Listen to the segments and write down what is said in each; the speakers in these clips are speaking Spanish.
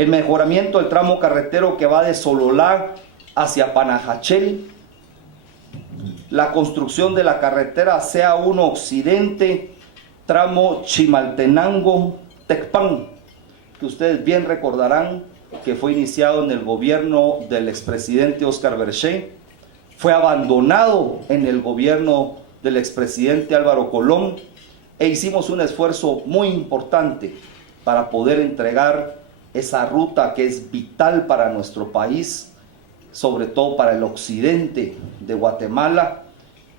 el mejoramiento del tramo carretero que va de Sololá hacia Panajachel, la construcción de la carretera CA1 Occidente, tramo Chimaltenango-Tecpan, que ustedes bien recordarán que fue iniciado en el gobierno del expresidente Óscar Berché, fue abandonado en el gobierno del expresidente Álvaro Colón, e hicimos un esfuerzo muy importante para poder entregar esa ruta que es vital para nuestro país, sobre todo para el occidente de Guatemala.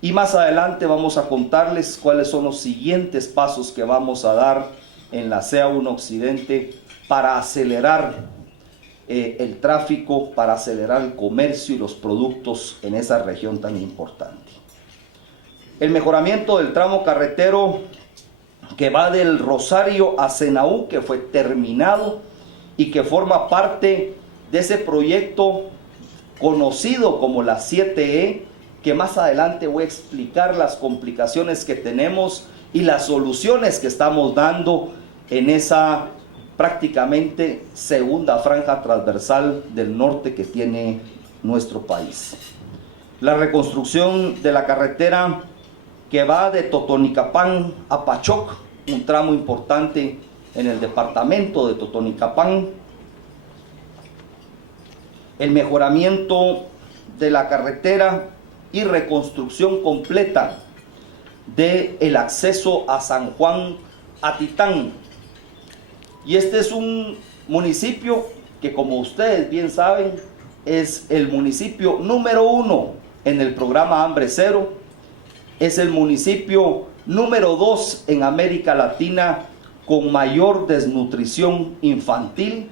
Y más adelante vamos a contarles cuáles son los siguientes pasos que vamos a dar en la CA1 Occidente para acelerar el tráfico, para acelerar el comercio y los productos en esa región tan importante. El mejoramiento del tramo carretero que va del Rosario a Senaú, que fue terminado y que forma parte de ese proyecto conocido como la 7E, que más adelante voy a explicar las complicaciones que tenemos y las soluciones que estamos dando en esa prácticamente segunda franja transversal del norte que tiene nuestro país. La reconstrucción de la carretera que va de Totonicapán a Pachoc, un tramo importante en el departamento de Totonicapán. El mejoramiento de la carretera y reconstrucción completa del acceso a San Juan Atitán. Y este es un municipio que, como ustedes bien saben, es el municipio número 1 en el programa Hambre Cero, es el municipio número 2 en América Latina con mayor desnutrición infantil,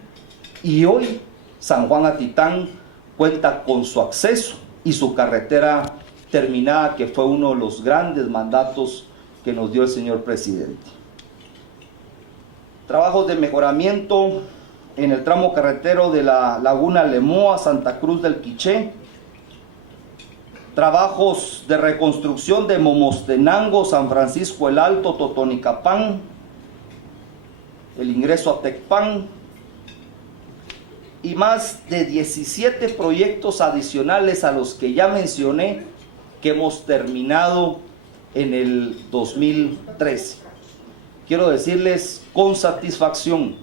y hoy San Juan Atitán cuenta con su acceso y su carretera terminada, que fue uno de los grandes mandatos que nos dio el señor presidente. Trabajos de mejoramiento en el tramo carretero de la Laguna Lemoa, Santa Cruz del Quiché. Trabajos de reconstrucción de Momostenango, San Francisco el Alto, Totonicapán, el ingreso a Tecpan, y más de 17 proyectos adicionales a los que ya mencioné que hemos terminado en el 2013. Quiero decirles con satisfacción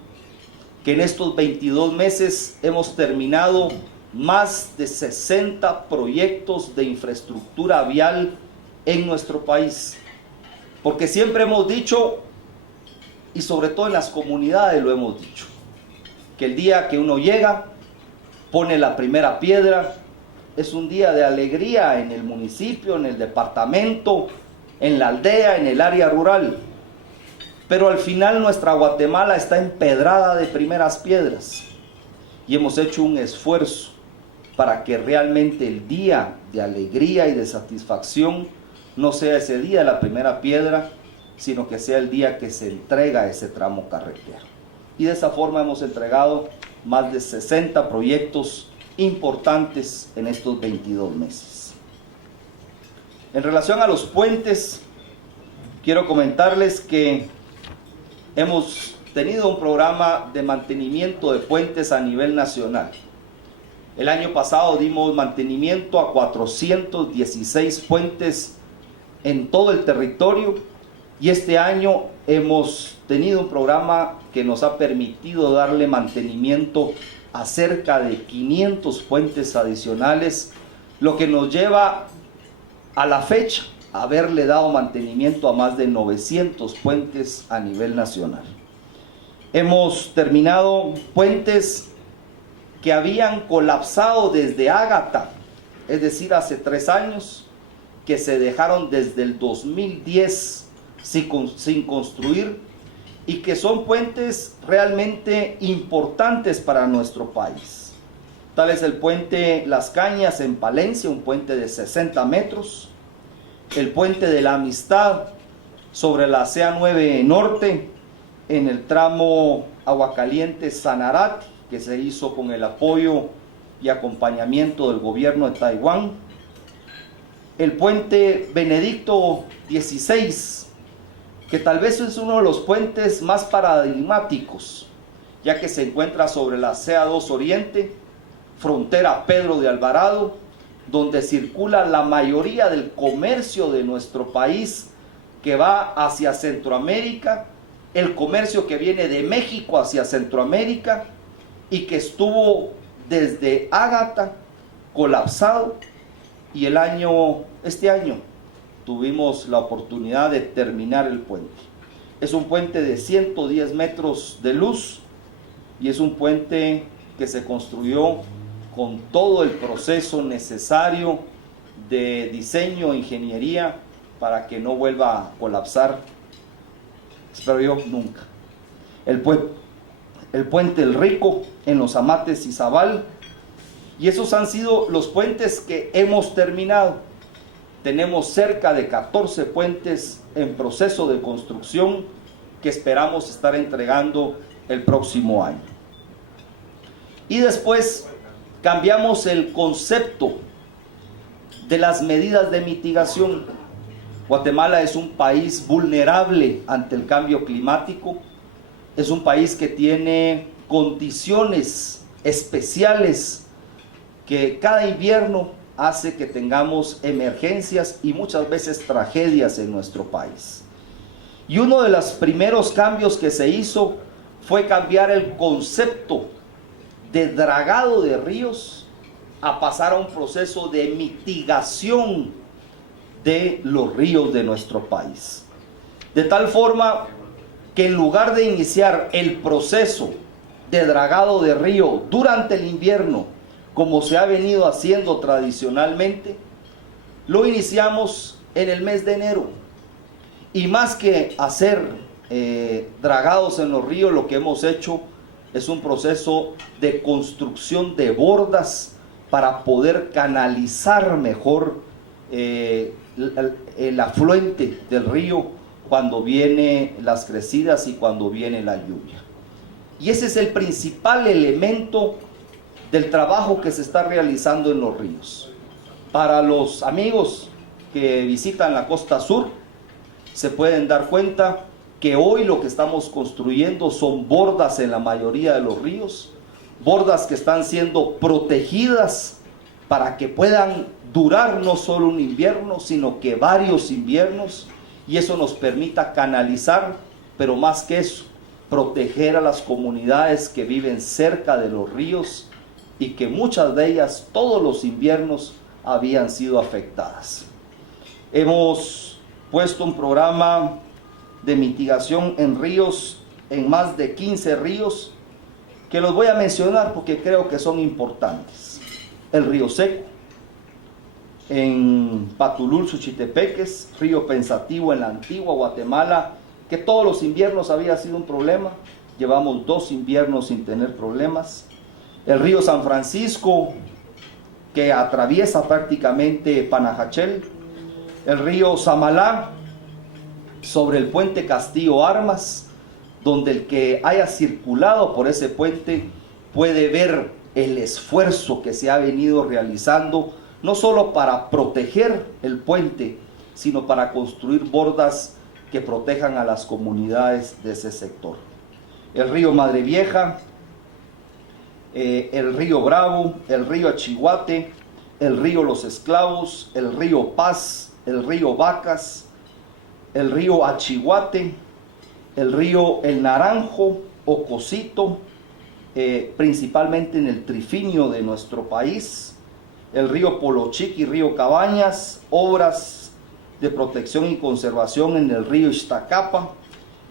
que en estos 22 meses hemos terminado más de 60 proyectos de infraestructura vial en nuestro país, porque siempre hemos dicho, y sobre todo en las comunidades lo hemos dicho, que el día que uno llega, pone la primera piedra, es un día de alegría en el municipio, en el departamento, en la aldea, en el área rural. Pero al final nuestra Guatemala está empedrada de primeras piedras, y hemos hecho un esfuerzo para que realmente el día de alegría y de satisfacción no sea ese día de la primera piedra, sino que sea el día que se entrega ese tramo carretero. Y de esa forma hemos entregado más de 60 proyectos importantes en estos 22 meses. En relación a los puentes, quiero comentarles que hemos tenido un programa de mantenimiento de puentes a nivel nacional. El año pasado dimos mantenimiento a 416 puentes en todo el territorio, y este año hemos tenido un programa que nos ha permitido darle mantenimiento a cerca de 500 puentes adicionales, lo que nos lleva a la fecha a haberle dado mantenimiento a más de 900 puentes a nivel nacional. Hemos terminado puentes que habían colapsado desde Ágata, es decir, hace 3 años, que se dejaron desde el 2010 sin construir, y que son puentes realmente importantes para nuestro país. Tal es el puente Las Cañas en Palencia, un puente de 60 metros, el puente de la Amistad sobre la CA9 Norte en el tramo Aguacaliente-Sanarate, que se hizo con el apoyo y acompañamiento del gobierno de Taiwán, el puente Benedicto XVI, que tal vez es uno de los puentes más paradigmáticos, ya que se encuentra sobre la CA2 Oriente, frontera Pedro de Alvarado, donde circula la mayoría del comercio de nuestro país que va hacia Centroamérica, el comercio que viene de México hacia Centroamérica y que estuvo desde Ágata colapsado, y este año tuvimos la oportunidad de terminar el puente. Es un puente de 110 metros de luz y es un puente que se construyó con todo el proceso necesario de diseño e ingeniería para que no vuelva a colapsar, espero yo, nunca. El puente El Rico en Los Amates y Zabal, y esos han sido los puentes que hemos terminado. Tenemos cerca de 14 puentes en proceso de construcción que esperamos estar entregando el próximo año. Y después cambiamos el concepto de las medidas de mitigación. Guatemala es un país vulnerable ante el cambio climático, es un país que tiene condiciones especiales que cada invierno hace que tengamos emergencias y muchas veces tragedias en nuestro país. Y uno de los primeros cambios que se hizo fue cambiar el concepto de dragado de ríos a pasar a un proceso de mitigación de los ríos de nuestro país. De tal forma que en lugar de iniciar el proceso de dragado de río durante el invierno, como se ha venido haciendo tradicionalmente, lo iniciamos en el mes de enero. Y más que hacer dragados en los ríos, lo que hemos hecho es un proceso de construcción de bordas para poder canalizar mejor el afluente del río cuando vienen las crecidas y cuando viene la lluvia. Y ese es el principal elemento del trabajo que se está realizando en los ríos. Para los amigos que visitan la costa sur, se pueden dar cuenta que hoy lo que estamos construyendo son bordas en la mayoría de los ríos, bordas que están siendo protegidas para que puedan durar no solo un invierno, sino que varios inviernos, y eso nos permita canalizar, pero más que eso, proteger a las comunidades que viven cerca de los ríos y que muchas de ellas todos los inviernos habían sido afectadas. Hemos puesto un programa de mitigación en ríos, en más de 15 ríos, que los voy a mencionar porque creo que son importantes. El río Seco, en Patulul, Suchitepeques, río Pensativo en la antigua Guatemala, que todos los inviernos había sido un problema, llevamos 2 inviernos sin tener problemas. El río San Francisco, que atraviesa prácticamente Panajachel. El río Samalá, sobre el puente Castillo Armas, donde el que haya circulado por ese puente puede ver el esfuerzo que se ha venido realizando, no solo para proteger el puente, sino para construir bordas que protejan a las comunidades de ese sector. El río Madre Vieja, el río Bravo, el río Achihuate, el río Los Esclavos, el río Paz, el río Vacas, el río Achihuate, el río El Naranjo, Ocosito, principalmente en el trifinio de nuestro país, el río Polochic y río Cabañas, obras de protección y conservación en el río Iztacapa,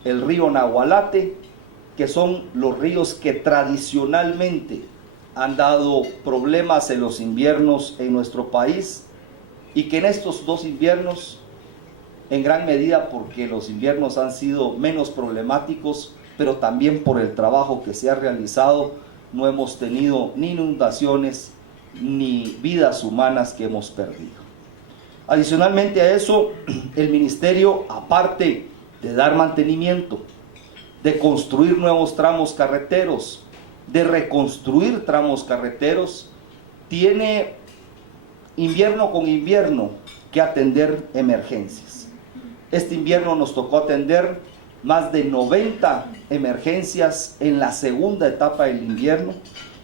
el río Nahualate, que son los ríos que tradicionalmente han dado problemas en los inviernos en nuestro país, y que en estos 2 inviernos, en gran medida porque los inviernos han sido menos problemáticos, pero también por el trabajo que se ha realizado, no hemos tenido ni inundaciones ni vidas humanas que hemos perdido. Adicionalmente a eso, el ministerio, aparte de dar mantenimiento, de construir nuevos tramos carreteros, de reconstruir tramos carreteros, tiene invierno con invierno que atender emergencias. Este invierno nos tocó atender más de 90 emergencias en la segunda etapa del invierno,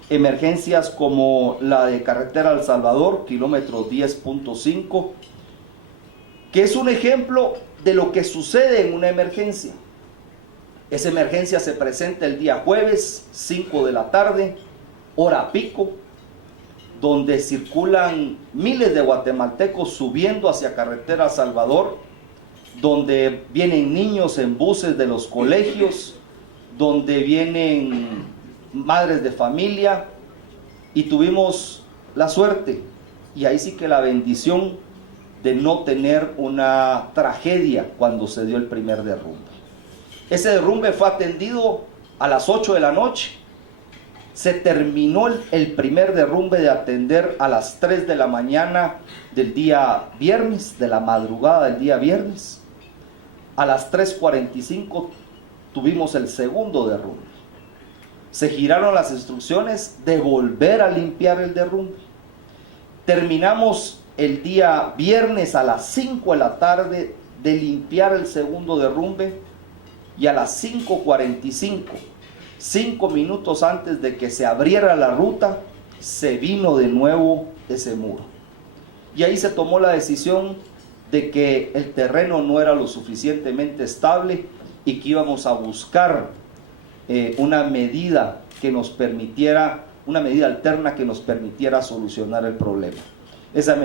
emergencias como la de carretera El Salvador, kilómetro 10.5, que es un ejemplo de lo que sucede en una emergencia. Esa emergencia se presenta el día jueves, 5 de la tarde, hora pico, donde circulan miles de guatemaltecos subiendo hacia carretera El Salvador, donde vienen niños en buses de los colegios, donde vienen madres de familia, y tuvimos la suerte, y ahí sí que la bendición, de no tener una tragedia cuando se dio el primer derrumbe. Ese derrumbe fue atendido a las 8 de la noche. Se terminó el primer derrumbe de atender a las 3 de la mañana del día viernes, de la madrugada del día viernes. A las 3:45 tuvimos el segundo derrumbe. Se giraron las instrucciones de volver a limpiar el derrumbe. Terminamos el día viernes a las 5 de la tarde de limpiar el segundo derrumbe, y a las 5:45, 5 minutos antes de que se abriera la ruta, se vino de nuevo ese muro. Y ahí se tomó la decisión de que el terreno no era lo suficientemente estable y que íbamos a buscar una medida que nos permitiera, una medida alterna que nos permitiera solucionar el problema. Esa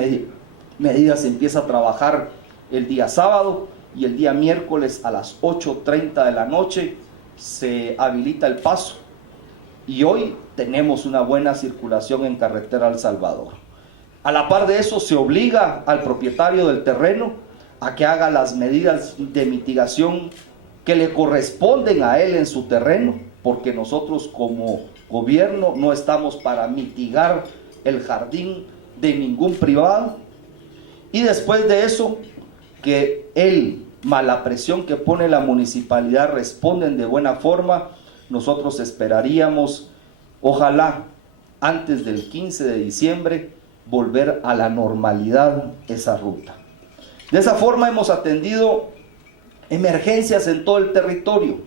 medida se empieza a trabajar el día sábado, y el día miércoles a las 8:30 de la noche se habilita el paso, y hoy tenemos una buena circulación en carretera El Salvador. A la par de eso, se obliga al propietario del terreno a que haga las medidas de mitigación que le corresponden a él en su terreno, porque nosotros como gobierno no estamos para mitigar el jardín de ningún privado. Y después de eso, que él, más la presión que pone la municipalidad, responden de buena forma, nosotros esperaríamos, ojalá antes del 15 de diciembre, volver a la normalidad esa ruta. De esa forma hemos atendido emergencias en todo el territorio,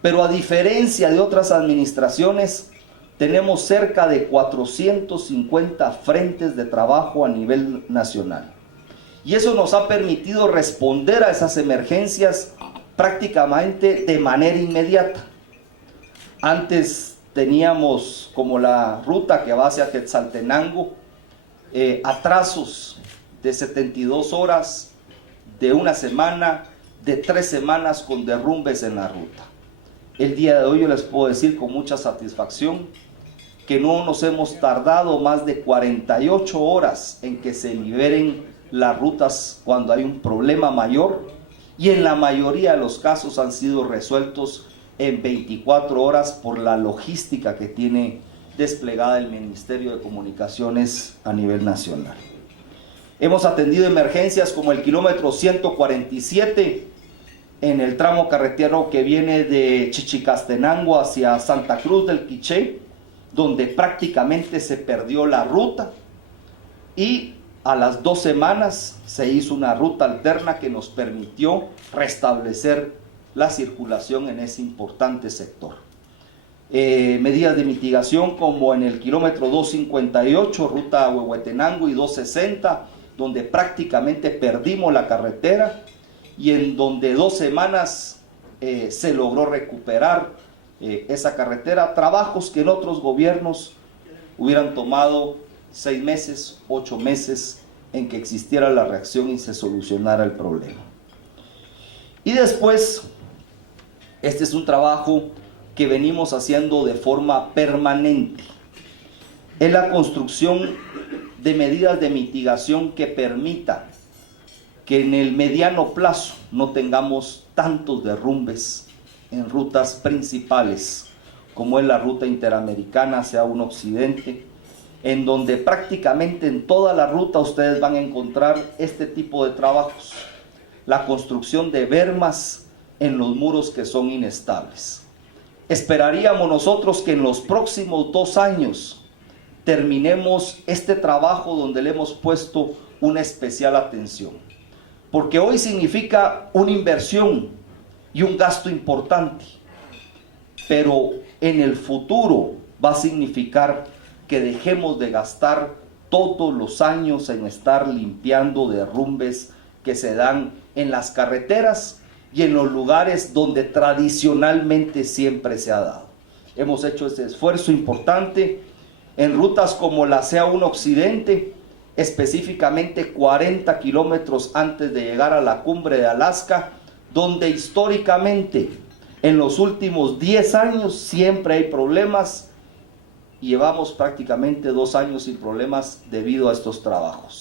pero a diferencia de otras administraciones, tenemos cerca de 450 frentes de trabajo a nivel nacional. Y eso nos ha permitido responder a esas emergencias prácticamente de manera inmediata. Antes teníamos, como la ruta que va hacia Quetzaltenango, atrasos de 72 horas, de una semana, de 3 semanas, con derrumbes en la ruta. El día de hoy yo les puedo decir con mucha satisfacción que no nos hemos tardado más de 48 horas en que se liberen las rutas cuando hay un problema mayor, y en la mayoría de los casos han sido resueltos en 24 horas por la logística que tiene desplegada el Ministerio de Comunicaciones a nivel nacional. Hemos atendido emergencias como el kilómetro 147 en el tramo carretero que viene de Chichicastenango hacia Santa Cruz del Quiché, donde prácticamente se perdió la ruta, y a las 2 semanas se hizo una ruta alterna que nos permitió restablecer la circulación en ese importante sector. Medidas de mitigación como en el kilómetro 258, ruta Huehuetenango, y 260, donde prácticamente perdimos la carretera, y en donde 2 semanas se logró recuperar esa carretera. Trabajos que en otros gobiernos hubieran tomado 6 meses, 8 meses en que existiera la reacción y se solucionara el problema. Y después, este es un trabajo que venimos haciendo de forma permanente, es la construcción de medidas de mitigación que permita que en el mediano plazo no tengamos tantos derrumbes en rutas principales como es la ruta interamericana hacia un occidente, en donde prácticamente en toda la ruta ustedes van a encontrar este tipo de trabajos: la construcción de bermas en los muros que son inestables. Esperaríamos nosotros que en los próximos 2 años terminemos este trabajo, donde le hemos puesto una especial atención, porque hoy significa una inversión y un gasto importante, pero en el futuro va a significar que dejemos de gastar todos los años en estar limpiando derrumbes que se dan en las carreteras y en los lugares donde tradicionalmente siempre se ha dado. Hemos hecho este esfuerzo importante en rutas como la CA1 Occidente, específicamente 40 kilómetros antes de llegar a la cumbre de Alaska, donde históricamente en los últimos 10 años siempre hay problemas, y llevamos prácticamente 2 años sin problemas debido a estos trabajos.